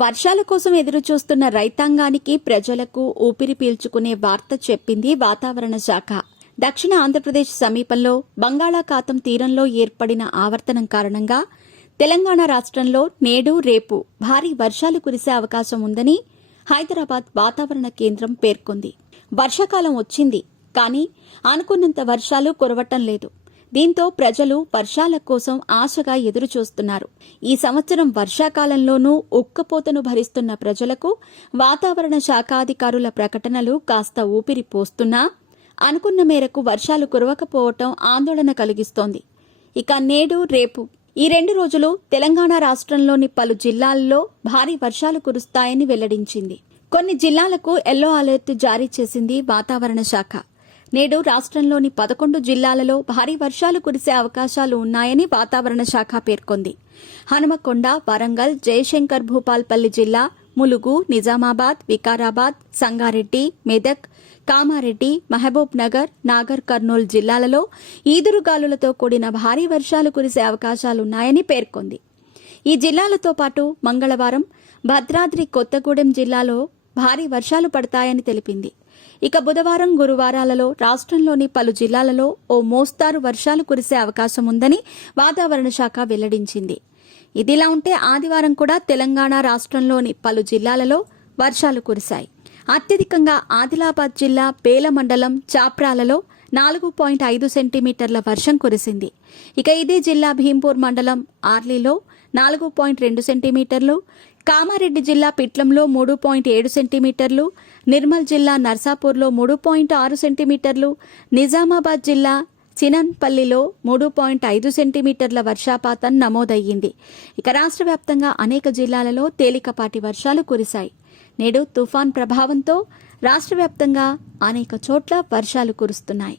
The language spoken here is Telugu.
వర్షాల కోసం ఎదురుచూస్తున్న రైతాంగానికి ప్రజలకు ఊపిరి పీల్చుకునే వార్త చెప్పింది వాతావరణ శాఖ. దక్షిణ ఆంధ్రప్రదేశ్ సమీపంలో బంగాళాఖాతం తీరంలో ఏర్పడిన ఆవర్తనం కారణంగా తెలంగాణ రాష్ట్రంలో నేడు రేపు భారీ వర్షాలు కురిసే అవకాశం ఉందని హైదరాబాద్ వాతావరణ కేంద్రం పేర్కొంది. వర్షాకాలం వచ్చింది, కానీ అనుకున్నంత వర్షాలు కురవటం లేదు. దీంతో ప్రజలు వర్షాల కోసం ఆశగా ఎదురుచూస్తున్నారు. ఈ సంవత్సరం వర్షాకాలంలోనూ ఉక్కపోతను భరిస్తున్న ప్రజలకు వాతావరణ శాఖాధికారుల ప్రకటనలు కాస్త ఊపిరి పోస్తున్నా అనుకున్న మేరకు వర్షాలు కురవకపోవటం ఆందోళన కలిగిస్తోంది. ఇక నేడు రేపు ఈ 2 రోజులు తెలంగాణ రాష్ట్రంలోని పలు జిల్లాల్లో భారీ వర్షాలు కురుస్తాయని వెల్లడించింది. కొన్ని జిల్లాలకు ఎల్లో అలర్ట్ జారీ చేసింది వాతావరణ శాఖ. నేడు రాష్ట్రంలోని 11 జిల్లాలలో భారీ వర్షాలు కురిసే అవకాశాలు ఉన్నాయని వాతావరణ శాఖ పేర్కొంది. హనుమకొండ, వరంగల్, జయశంకర్ భూపాల్పల్లి జిల్లా, ములుగు, నిజామాబాద్, వికారాబాద్, సంగారెడ్డి, మెదక్, కామారెడ్డి, మహబూబ్ నగర్, నాగర్ కర్నూల్ జిల్లాలలో ఈదురుగాలులతో కూడిన భారీ వర్షాలు కురిసే అవకాశాలున్నాయని పేర్కొంది. ఈ జిల్లాలతో పాటు మంగళవారం భద్రాద్రి కొత్తగూడెం జిల్లాలో భారీ వర్షాలు పడతాయని తెలిపింది. ఇక బుధవారం, గురువారాలలో రాష్ట్రంలోని పలు జిల్లాలలో ఓ మోస్తారు వర్షాలు కురిసే అవకాశం ఉందని వాతావరణ శాఖ వెల్లడించింది. ఇదిలా ఉంటే ఆదివారం కూడా తెలంగాణ రాష్ట్రంలోని పలు జిల్లాలలో వర్షాలు కురిశాయి. అత్యధికంగా ఆదిలాబాద్ జిల్లా పేల మండలం చాప్రాలలో 4.5 సెంటీమీటర్ల వర్షం కురిసింది. ఇక ఇదే జిల్లా భీంపూర్ మండలం ఆర్లీలో 4.2 సెంటీమీటర్లు, కామారెడ్డి జిల్లా పిట్లంలో 3.7 సెంటీమీటర్లు, నిర్మల్ జిల్లా నర్సాపూర్లో 3.6 సెంటీమీటర్లు, నిజామాబాద్ జిల్లా చినన్పల్లిలో 3.5 సెంటీమీటర్ల వర్షపాతం నమోదయ్యింది. ఇక రాష్ట్ర వ్యాప్తంగా అనేక జిల్లాలలో తేలికపాటి వర్షాలు కురిశాయి. నేడు తుఫాన్ ప్రభావంతో రాష్ట్ర వ్యాప్తంగా అనేక చోట్ల వర్షాలు కురుస్తున్నాయి.